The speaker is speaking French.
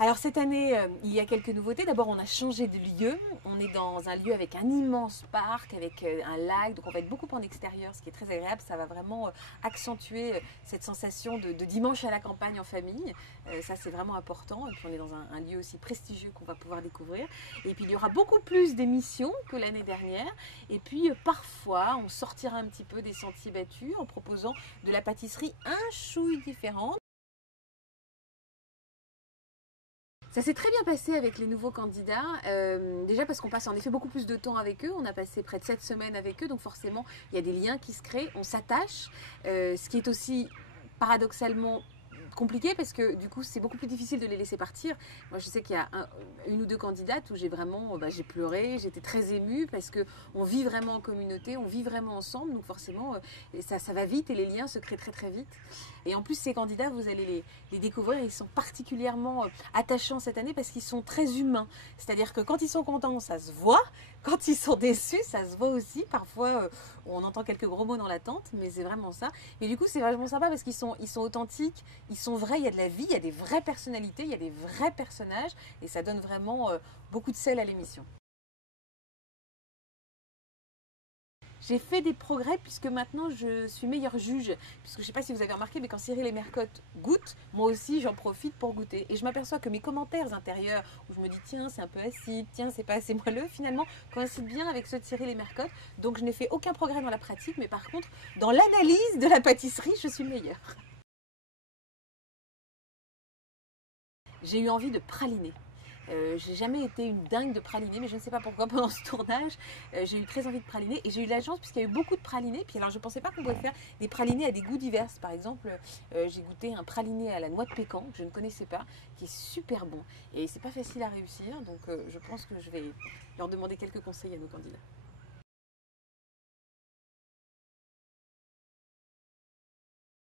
Alors cette année, il y a quelques nouveautés. D'abord, on a changé de lieu. On est dans un lieu avec un immense parc, avec un lac. Donc on va être beaucoup en extérieur, ce qui est très agréable. Ça va vraiment accentuer cette sensation de dimanche à la campagne en famille. Ça, c'est vraiment important. Et puis on est dans un lieu aussi prestigieux qu'on va pouvoir découvrir. Et puis il y aura beaucoup plus d'émissions que l'année dernière. Et puis parfois, on sortira un petit peu des sentiers battus en proposant de la pâtisserie un chouille différente. Ça s'est très bien passé avec les nouveaux candidats, déjà parce qu'on passe en effet beaucoup plus de temps avec eux, on a passé près de 7 semaines avec eux, donc forcément il y a des liens qui se créent, on s'attache, ce qui est aussi paradoxalement compliqué parce que du coup c'est beaucoup plus difficile de les laisser partir. Moi je sais qu'il y a une ou deux candidates où j'ai vraiment j'ai pleuré, j'étais très émue parce que on vit vraiment en communauté, on vit vraiment ensemble, donc forcément ça va vite et les liens se créent très très vite. Et en plus ces candidats vous allez les découvrir, ils sont particulièrement attachants cette année parce qu'ils sont très humains. C'est-à-dire que quand ils sont contents ça se voit, quand ils sont déçus ça se voit aussi. Parfois on entend quelques gros mots dans l'attente, mais c'est vraiment ça. Et du coup c'est vachement sympa parce ils sont authentiques, ils sont vrais, il y a de la vie, il y a des vraies personnalités, il y a des vrais personnages et ça donne vraiment beaucoup de sel à l'émission. J'ai fait des progrès puisque maintenant je suis meilleure juge. Puisque je ne sais pas si vous avez remarqué, mais quand Cyril et Mercotte goûtent, moi aussi j'en profite pour goûter. Et je m'aperçois que mes commentaires intérieurs, où je me dis tiens c'est un peu acide, tiens c'est pas assez moelleux, finalement coïncident bien avec ceux de Cyril et Mercotte. Donc je n'ai fait aucun progrès dans la pratique, mais par contre dans l'analyse de la pâtisserie, je suis meilleure. J'ai eu envie de praliner. J'ai jamais été une dingue de praliner, mais je ne sais pas pourquoi pendant ce tournage, j'ai eu très envie de praliner et j'ai eu la chance puisqu'il y a eu beaucoup de pralinés. Puis alors je pensais pas qu'on pouvait faire des pralinés à des goûts divers. Par exemple, j'ai goûté un praliné à la noix de pécan que je ne connaissais pas, qui est super bon et c'est pas facile à réussir. Donc je pense que je vais leur demander quelques conseils à nos candidats.